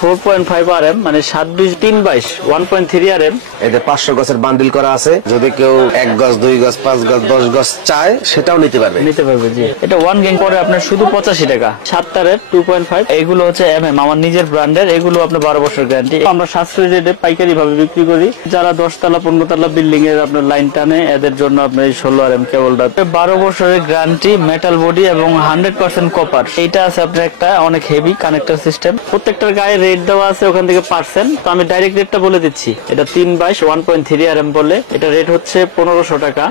4.5 RM মানে 720 322 1.3 RM। এতে 500 গজের বান্ডিল করা আছে, যদি কেউ 1 গজ 2 গজ 5 গজ 10 গজ চায় সেটাও নিতে পারবে জি। এটা 1 গ্যাং পরে আপনার শুধু 85 টাকা। 7 তারের 2.5, এগুলো হচ্ছে MM আমার নিজের ব্র্যান্ডের, এগুলো আপনার 12 বছর গ্যারান্টি। আমরা সাশ্রয়ী রেটে পাইকারি ভাবে বিক্রি করি। যারা 10 তলা 15 তলা বিল্ডিং এর আপনার লাইন টানে, এদের জন্য আপনার এই 16 RM কেবলটা 12 বছরের গ্যারান্টি, মেটাল বডি এবং 100% কপার। এইটা আছে আপনার একটা অনেক হেভি কানেক্টর সিস্টেম। প্রত্যেকটার গায়ে রেট দেওয়া আছে ওখান থেকে পার্সেন্ট, তো আমি ডাইরেক্ট রেটটা বলে দিচ্ছি। এটা 322 1.3 RM বলে, এটা রেট হচ্ছে 1500 টাকা।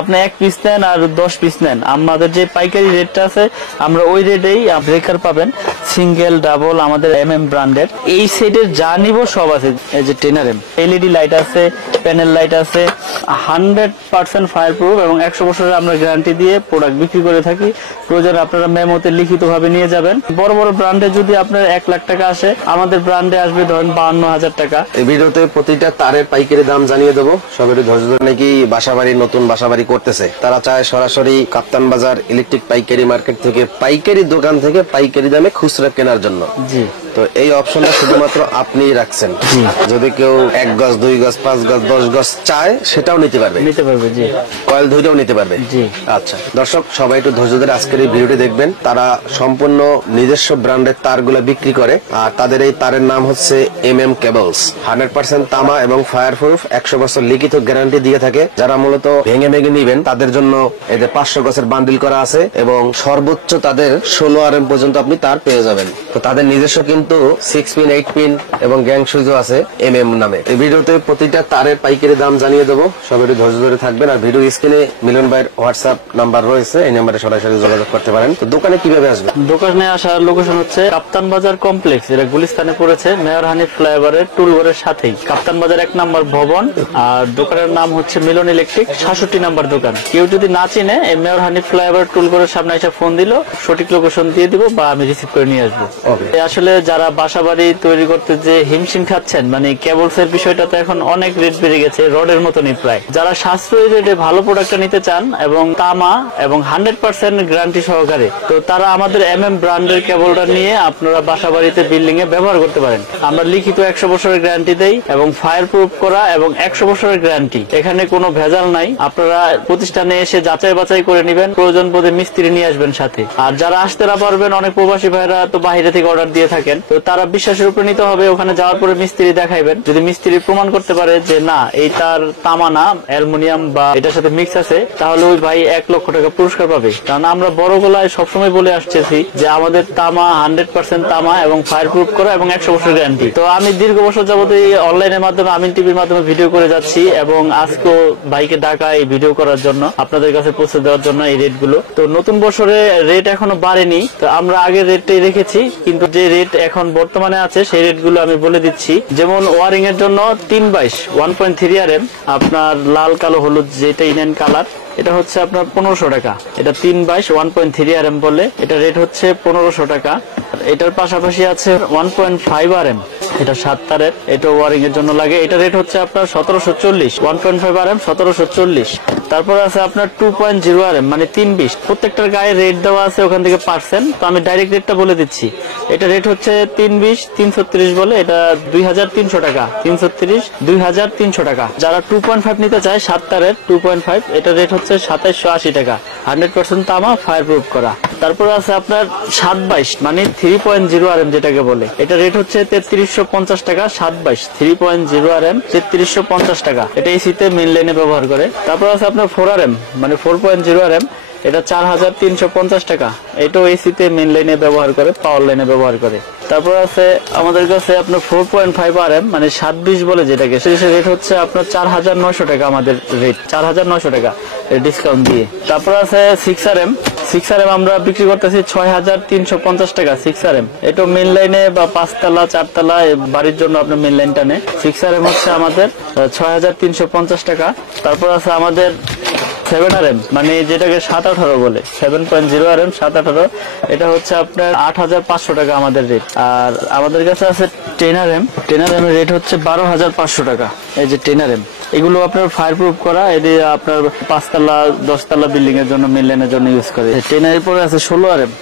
আপনি 1 পিস নেন আর 10 পিস নেন, আমাদের যে পাইকারি রেটটা আছে আমরা ওই রেটেই ব্রেকার পাবেন, সিঙ্গেল ডাবল আমাদের MM ব্র্যান্ডের। এই সেটের যা নিব সব আছে। এই যে 10 RM LED লাইট আছে, প্যানেল লাইট আছে, 100% ফায়ার প্রুফ এবং 100 বছরের আমরা গ্যারান্টি দিয়ে প্রোডাক্ট বিক্রি করে থাকি। প্রয়োজন আপনারা মেমোতে লিখিত ভাবে নিয়ে যাবেন। বড় বড় ব্র্যান্ডে যদি আপনার 1 লাখ টাকা আসে, আমাদের ব্র্যান্ডে আসবে ধরেন 52,000 টাকা। এই ভিডিওতে প্রতিটা তারের পাইকারি দাম জানিয়ে দেবো। সবাই ধৈর্য ধরে, নাকি বাসাবাড়ি নতুন বাসাবাড়ি করতেছে, তারা চায় সরাসরি কাপ্তান বাজার ইলেকট্রিক পাইকারি মার্কেট থেকে, পাইকারি দোকান থেকে পাইকারি দামে খুচরা কেনার জন্য। জি, তো এই অপশনটা শুধুমাত্র আপনিই রাখছেন। যদি কেউ 1 গজ 2 গজ 5 গজ 10 গজ চায় সেটাও নিতে পারবে জি। কয়েল ধরেও নিতে পারবে জি। আচ্ছা দর্শক, সবাই একটু ধৈর্য ধরে আজকের এই ভিডিওটি দেখবেন। তারা সম্পূর্ণ নিজস্ব ব্র্যান্ডের তারগুলো বিক্রি করে, আর তাদের এই তারের নাম হচ্ছে MM কেবলস। 100% তামা এবং ফায়ার প্রুফ, 100 বছর লিখিত গ্যারান্টি দিয়ে থাকে। যারা মূলত ভেঙে ভেঙে নিবেন তাদের জন্য এতে 500 গজের বান্ডিল করা আছে এবং সর্বোচ্চ তাদের 16 RM পর্যন্ত আপনি তার পেয়ে যাবেন। তো তাদের নিজস্ব কিন্তু 6 পিন 8 পিন এবং গ্যাং সুইচও আছে MM নামে। এই ভিডিওতে প্রতিটা তারের পাইকারি দাম জানিয়ে দেবো। সবাই ধৈর্য ধরে থাকবেন। আর ভিডিও স্ক্রিনে মিলন ভাইয়ের হোয়াটসঅ্যাপ নাম্বার রয়েছে, এই নাম্বারে সরাসরি যোগাযোগ করতে পারেন। তো দোকানে কিভাবে আসবেন? দোকানে আসার লোকেশন হচ্ছে কাপ্তান বাজার কমপ্লেক্স, এটা গুলিস্তানে পড়েছে, মেয়র হানিফ ফ্লাইওভারের টুলঘরের সাথেই কাপ্তান বাজার 1 নম্বর ভবন। আর দোকানের নাম হচ্ছে মিলন ইলেকট্রিক, 66 নম্বর দোকান। কেউ যদি না চিনে, এই মেয়র হানিফ ফ্লাইওভার টুলঘরের সামনে এসে ফোন দিল, সঠিক লোকেশন দিয়ে দিব বা আমি রিসিভ করে নিয়ে আসবো। আসলে যারা বাসা বাড়ি তৈরি করতে যে হিমশিম খাচ্ছেন, মানে কেবলস এর বিষয়টা তো এখন অনেক রেট বেড়ে গেছে, রডের মতনই প্রায়। যারা সাশ্রয়ী রেটে ভালো প্রোডাক্টটা নিতে চান এবং তামা এবং 100% গ্যারান্টি সহকারে, তো তারা আমাদের MM ব্র্যান্ডের কেবলটা নিয়ে আপনারা বাসা বাড়িতে বিল্ডিং এ ব্যবহার করতে পারেন। আমরা লিখিত 100 বছরের গ্যারান্টি দেই এবং ফায়ার প্রুফ করা এবং 100 বছরের গ্যারান্টি, এখানে কোনো ভেজাল নাই। আপনারা প্রতিষ্ঠানে এসে যাচাই বাছাই করে নেবেন, প্রয়োজন বোধে মিস্ত্রি নিয়ে আসবেন সাথে। আর যারা আসতে না পারবেন, অনেক প্রবাসী ভাইরা তো বাইরে থেকে অর্ডার দিয়ে থাকেন, তো তারা বিশ্বাসের উপর নিতে হবে। ওখানে যাওয়ার পরে মিস্ত্রি দেখাইবেন, যদি মিস্ত্রি প্রমাণ করতে পারে যে না এই তার তামা না, অ্যালুমিনিয়াম বা এটার সাথে মিক্স আছে, তাহলে ওই ভাই 1 লক্ষ টাকা পুরস্কার পাবে। কারণ আমরা বড় গলায় সবসময় বলে আসতেছি যে আমাদের তামা 100% তামা এবং ফায়ার প্রুফ করা এবং 100 বছর গ্যারান্টি। তো আমি দীর্ঘ বছর যাবত এই অনলাইনের মাধ্যমে, আমিন টিভির মাধ্যমে ভিডিও করে যাচ্ছি এবং আজকেও ভাইকে ডাকা এই ভিডিও করার জন্য, আপনাদের কাছে পৌঁছে দেওয়ার জন্য এই রেট গুলো। তো নতুন বছরে রেট এখনো বাড়েনি, তো আমরা আগের রেটটাই রেখেছি, কিন্তু যে রেট এখন বর্তমানে আছে সেই রেট গুলো আমি বলে দিচ্ছি। যেমন ওয়ারিং এর জন্য 322 1.3 RM আপনার লাল কালো হলুদ যেটা ইন্ডিয়ান কালার, এটা হচ্ছে আপনার 1500 টাকা। এটা 322 1.3 RM বলে, এটা রেট হচ্ছে 1500 টাকা। এটার পাশাপাশি আছে 1.5 RM, এটা 7 তারের, এটা ওয়ারিং এর জন্য লাগে, এটা রেট হচ্ছে আপনার 1740। 1.5 RM 1740। তারপর আছে আপনার 2.0 RM মানে 320। প্রত্যেকটার গায়ে রেট দেওয়া আছে ওখান থেকে পার্সেন্ট, তো আমি ডাইরেক্ট রেটটা বলে দিচ্ছি। এটা রেট হচ্ছে 320 330 বলে, এটা 2300 টাকা। 330 2300 টাকা। যারা 2.5 নিতে চায় 7 তারের 2.5, এটা রেট হচ্ছে 2780 টাকা। 100% তামা, ফায়ার প্রুফ করা। তারপর আছে আপনার 722 মানে 3.0 RM যেটাকে বলে, এটা রেট হচ্ছে 3350 টাকা। 722 3.0 RM 3350 টাকা। এটা এসিতে মেইন লাইনে ব্যবহার করে। তারপর আছে আপনার 4 RM মানে 4.0 RM, এটা 4350 টাকা। এটাও এসিতে মেইন লাইনে ব্যবহার করে, পাওয়ার লাইনে ব্যবহার করে। তারপর আছে আমাদের কাছে আপনার 4.5 RM মানে 720 বলে যেটাকে, সেটা রেট হচ্ছে আপনার 4900 টাকা। আমাদের রেট 4900 টাকা ডিসকাউন্ট দিয়ে। তারপর আছে 6 RM। 6 RM আমরা বিক্রি করতেছি 6350 টাকা। 6 RM এটা মেইন লাইনে বা 5 তলা 4 তলা বাড়ির জন্য আপনার মেইন লাইন টানে। 6 RM হচ্ছে আমাদের 6350 টাকা। তারপর আছে আমাদের 7 RM মানে যেটাকে 718 বলে, 7.0 RM 718, এটা হচ্ছে আপনার 8500 টাকা আমাদের রেট। আর আমাদের কাছে আছে 10 RM। 10 RM এর রেট হচ্ছে 12500 টাকা। এই যে 10 RM, এগুলো আপনার ফায়ার প্রুফ করা, এটি আপনার 5 তলা 10 তলা বিল্ডিং এর জন্য, মেইন লাইনের জন্য ইউজ করে। 10 এর পরে আছে 16 RM।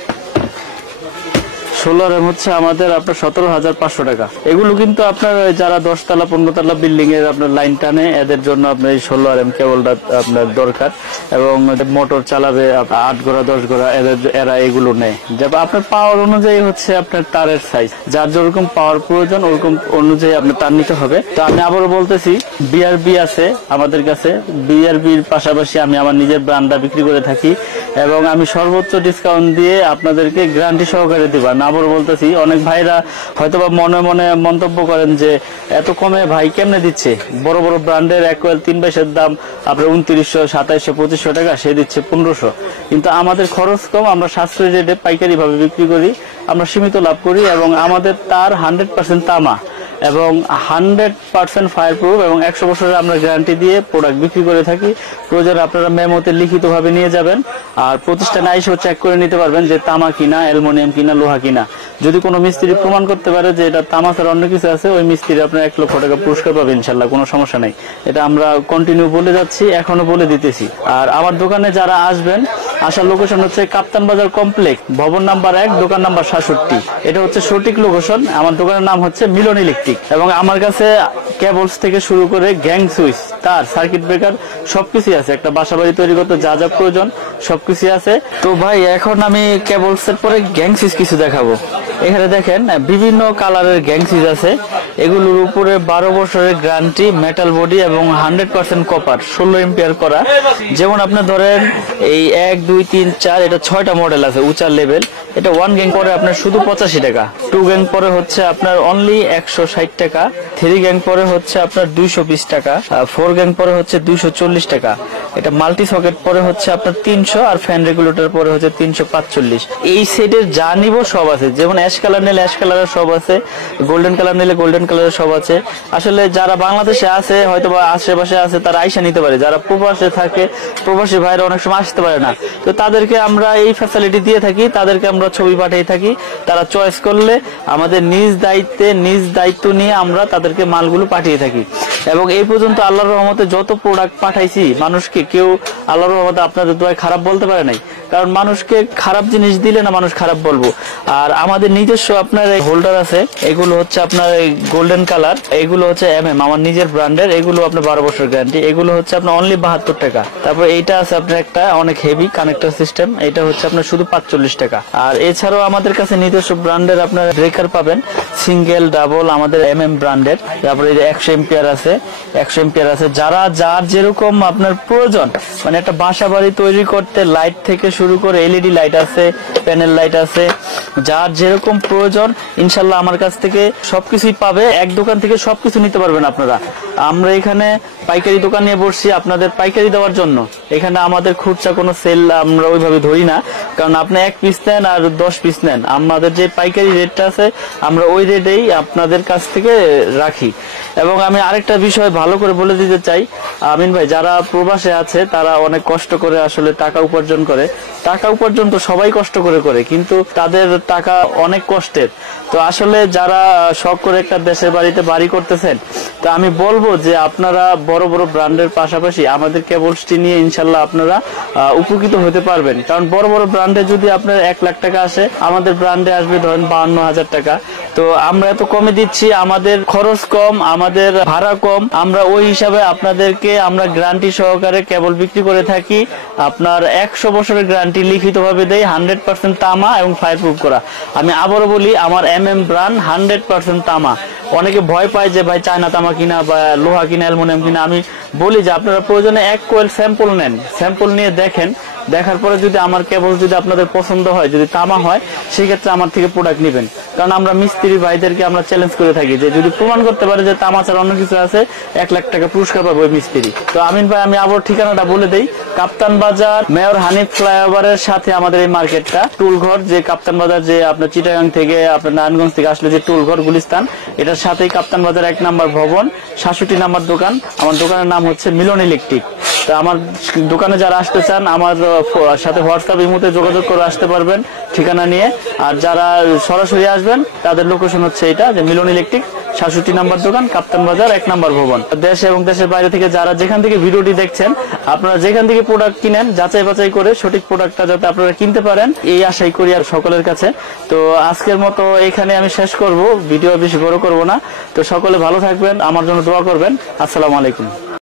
16 হচ্ছে আমাদের আপনার 17,500 টাকা। এগুলো কিন্তু আপনার যারা 10 তলা 15 তলা বিল্ডিং এর আপনার লাইন টানে এদের জন্য আপনার এই 16 কেবলটা আপনার দরকার, এবং মোটর চালাবে 8 ঘোড়া 10 ঘোড়া এরা এগুলো নেয়। যেমন আপনার পাওয়ার অনুযায়ী হচ্ছে আপনার তারের সাইজ, যার যেরকম পাওয়ার প্রয়োজন ওরকম অনুযায়ী আপনার তার নিতে হবে। তো আমি আবারও বলতেছি, বিআরবি আছে আমাদের কাছে, বিআরবির পাশাপাশি আমি আমার নিজের ব্র্যান্ডটা বিক্রি করে থাকি, এবং আমি সর্বোচ্চ ডিসকাউন্ট দিয়ে আপনাদেরকে গ্যারান্টি সহকারে দিব। আমি আবারও বলতেছি, অনেক ভাইরা হয়তোবা মনে মনে মন্তব্য করেন যে এত কমে ভাই কেমনে দিচ্ছে, বড় বড় ব্র্যান্ডের 1 কোয়েল 3 বাইশের দাম আপনার 2900 2700 2500 টাকা, সে দিচ্ছে 1500। কিন্তু আমাদের খরচ কম, আমরা সাশ্রয়ী রেটে পাইকারি ভাবে বিক্রি করি, আমরা সীমিত লাভ করি, এবং আমাদের তার 100% তামা এবং 100% ফায়ার প্রুফ এবং 100 বছরের আমরা গ্যারান্টি দিয়ে প্রোডাক্ট বিক্রি করে থাকি। প্রয়োজনে আপনারা মেমোতে লিখিত ভাবে নিয়ে যাবেন, আর প্রতিষ্ঠানে এসেও চেক করে নিতে পারবেন যে তামা কিনা, অ্যালুমিনিয়াম কিনা, লোহা কিনা। যদি কোনো মিস্ত্রি প্রমাণ করতে পারে যে এটা তামা ছাড়া অন্য কিছু আছে, ওই মিস্ত্রি আপনার 1 লক্ষ টাকা পুরস্কার পাবে ইনশাল্লাহ, কোনো সমস্যা নাই। এটা আমরা কন্টিনিউ বলে যাচ্ছি, এখনো বলে দিতেছি। আর আমার দোকানে যারা আসবেন, আসার লোকেশন হচ্ছে কাপ্তান বাজার কমপ্লেক্স, ভবন নাম্বার 1, দোকান নাম্বার 67। এটা হচ্ছে সঠিক লোকেশন। আমার দোকানের নাম হচ্ছে মিলন ইলেকট্রিক, এবং আমার কাছে কেবলস থেকে শুরু করে গ্যাং সুইচ, তার, সার্কিট ব্রেকার সবকিছু আছে। একটা বাসাবাড়ি তৈরি করতে যা যা প্রয়োজন সবকিছু আছে। তো ভাই এখন আমি কেবলস এর পরে গ্যাং সুইচ কিছু দেখাবো। এখানে দেখেন বিভিন্ন কালারের গ্যাং সুইচ আছে, এগুলোর উপরে 12 বছরের গ্যারান্টি, মেটাল বডি এবং 100% কপার, 16 এম্পিয়ার করা। যেমন আপনি ধরেন এই 1 2 3 4 এটা 6টা মডেল আছে উঁচা লেভেল। এটা 1 গ্যাং পরে আপনার শুধু 85 টাকা, 2 গ্যাং পরে হচ্ছে আপনার অনলি 160 টাকা, 3 গ্যাং পরে হচ্ছে আপনার 220 টাকা, 4 গ্যাং পরে হচ্ছে 240 টাকা। এটা মাল্টি সকেট পরে হচ্ছে আপনার 300, আর ফ্যান রেগুলেটর পরে হচ্ছে 345। এই সেটের যা নিব সব আছে, যেমন অ্যাশ কালার নিলে অ্যাশ কালারের সব আছে, গোল্ডেন কালার নিলে গোল্ডেন কালারের সব আছে। আসলে যারা বাংলাদেশে আছে হয়তো বা আশেপাশে আছে তারা আইসা নিতে পারে, যারা প্রবাসে থাকে, প্রবাসী ভাইরা অনেক সময় আসতে পারে না, তো তাদেরকে আমরা এই ফ্যাসিলিটি দিয়ে থাকি, তাদেরকে আমরা ছবি পাঠিয়ে থাকি। তারা চয়েস করলে আমাদের নিজ দায়িত্ব নিয়ে আমরা তাদেরকে মালগুলো পাঠিয়ে থাকি। এবং এই পর্যন্ত আল্লাহর রহমতে যত প্রোডাক্ট পাঠাইছি মানুষকে, কেউ আল্লাহর রহমতে আপনাদের দোয়ায় খারাপ বলতে পারে নাই, কারণ মানুষকে খারাপ জিনিস দিলে না মানুষ খারাপ বলবো। আর আমাদের নিজস্ব আপনার এই হোল্ডার আছে, এগুলো হচ্ছে আপনার এই গোল্ডেন কালার, এগুলো হচ্ছে আমার নিজের ব্র্যান্ডের, এগুলো আপনার 12 বছর গ্যারান্টি, এগুলো হচ্ছে আপনার অনলি 72 টাকা। তারপর এইটা আছে আপনার একটা অনেক হেভি কানেক্টর সিস্টেম, এটা হচ্ছে আপনার শুধু 45 টাকা। আর এছাড়াও আমাদের কাছে নিজস্ব ব্র্যান্ডের আপনার ব্রেকার পাবেন, সিঙ্গেল ডাবল আমাদের ব্র্যান্ডের। তারপরে 100 এম্পিয়ার আছে, 100 এম্পিয়ার আছে। যার যেরকম আপনার প্রয়োজন, মানে একটা বাসা বাড়ি তৈরি করতে লাইট থেকে শুরু করে এলইডি লাইট আছে, প্যানেল লাইট আছে, যার যেরকম প্রয়োজন ইনশাল্লাহ আমার কাছ থেকে সবকিছুই পাবে। এক দোকান থেকে সবকিছু নিতে পারবেন আপনারা। আমরা এখানে পাইকারি দোকান নিয়ে বসছি আপনাদের পাইকারি দেওয়ার জন্য। এখানে আমাদের খুচরা কোনো সেল আমরা ওইভাবে ধরি না, কারণ আপনি 1 পিস নেন আর 10 পিস নেন, আমাদের যে পাইকারি রেটটা আছে আমরা ওই রেটেই আপনাদের কাছ থেকে রাখি। এবং আমি আরেকটা বিষয় ভালো করে বলে দিতে চাই, আমিন ভাই, যারা প্রবাসে আছে তারা অনেক কষ্ট করে আসলে টাকা উপার্জন করে। টাকা উপার্জন তো সবাই কষ্ট করে, কিন্তু তাদের টাকা অনেক কষ্টের। তো আসলে যারা শখ করে একটা দেশের বাড়িতে বাড়ি করতেছেন, তো আমি বলবো যে আপনারা বড় বড় ব্র্যান্ডের পাশাপাশি আমাদের কেবলসটি নিয়ে ইনশাল্লাহ আপনারা উপকৃত হতে পারবেন। কারণ বড় বড় ব্র্যান্ডে যদি আপনার 1 লাখ টাকা আসে, আমাদের ব্র্যান্ডে আসবে ধরেন 52,000 টাকা। তো আমরা এত কমে দিচ্ছি, আমাদের খরচ কম, আমাদের ভাড়া কম, আমরা ওই হিসাবে আপনাদেরকে আমরা গ্যারান্টি সহকারে কেবল বিক্রি করে থাকি। আপনার 100 বছরের গ্যারান্টি লিখিত ভাবে দেয়, 100% তামা এবং ফায়ার প্রুফ করা। আমি আবারও বলি, আমার ব্র্যান্ড 100% তামা। অনেকে ভয় পায় যে ভাই চায়না তামা কিনা বা লোহা কিনা, অ্যালুমিনিয়াম কিনা। আমি বলি যে আপনারা প্রয়োজনে 1 কোয়েল স্যাম্পল নেন, স্যাম্পল নিয়ে দেখেন, দেখার পরে যদি আমার কেবল যদি আপনাদের পছন্দ হয়, যদি তামা হয়, সেক্ষেত্রে আমার থেকে প্রোডাক্ট নেবেন। কারণ আমরা মিস্ত্রি ভাইদেরকে আমরা চ্যালেঞ্জ করে থাকি যে যদি প্রমাণ করতে পারে যে তামা ছাড়া অন্য কিছু আছে, 1 লাখ টাকা পুরস্কার পাবে ওই মিস্ত্রি। তো আমিন ভাই, আমি আবার ঠিকানাটা বলে দেই, কাপ্তান বাজার মেয়র হানিফ ফ্লাইওভারের সাথে আমাদের এই মার্কেটটা, টুলঘর, যে কাপ্তান বাজার যে আপনার চিটাগাং থেকে আপনার নারায়ণগঞ্জ থেকে আসলে যে টুলঘর গুলিস্তান, এটার সাথেই কাপ্তান বাজার 1 নম্বর ভবন, 67 নম্বর দোকান। আমার দোকানের নাম হচ্ছে মিলন ইলেকট্রিক। তো আমার দোকানে যারা আসতে চান আমার সাথে হোয়াটসঅ্যাপ ইমোতে যোগাযোগ করে আসতে পারবেন ঠিকানা নিয়ে। আর যারা সরাসরি আসবেন তাদের লোকেশন হচ্ছে এটা, যে মিলন ইলেকট্রিক, 66 নাম্বার দোকান, কাপ্তান বাজার 1 নাম্বার ভবন। দেশ এবং দেশের বাইরে থেকে যারা যেখান থেকে ভিডিওটি দেখছেন, আপনারা যেখান থেকে প্রোডাক্ট কিনেন যাচাই বাছাই করে সঠিক প্রোডাক্টটা যাতে আপনারা কিনতে পারেন, এই আশাই করি আর সকলের কাছে। তো আজকের মতো এখানে আমি শেষ করব, ভিডিও বেশি বড় করব না। তো সকলে ভালো থাকবেন, আমার জন্য দোয়া করবেন। আসসালামু আলাইকুম।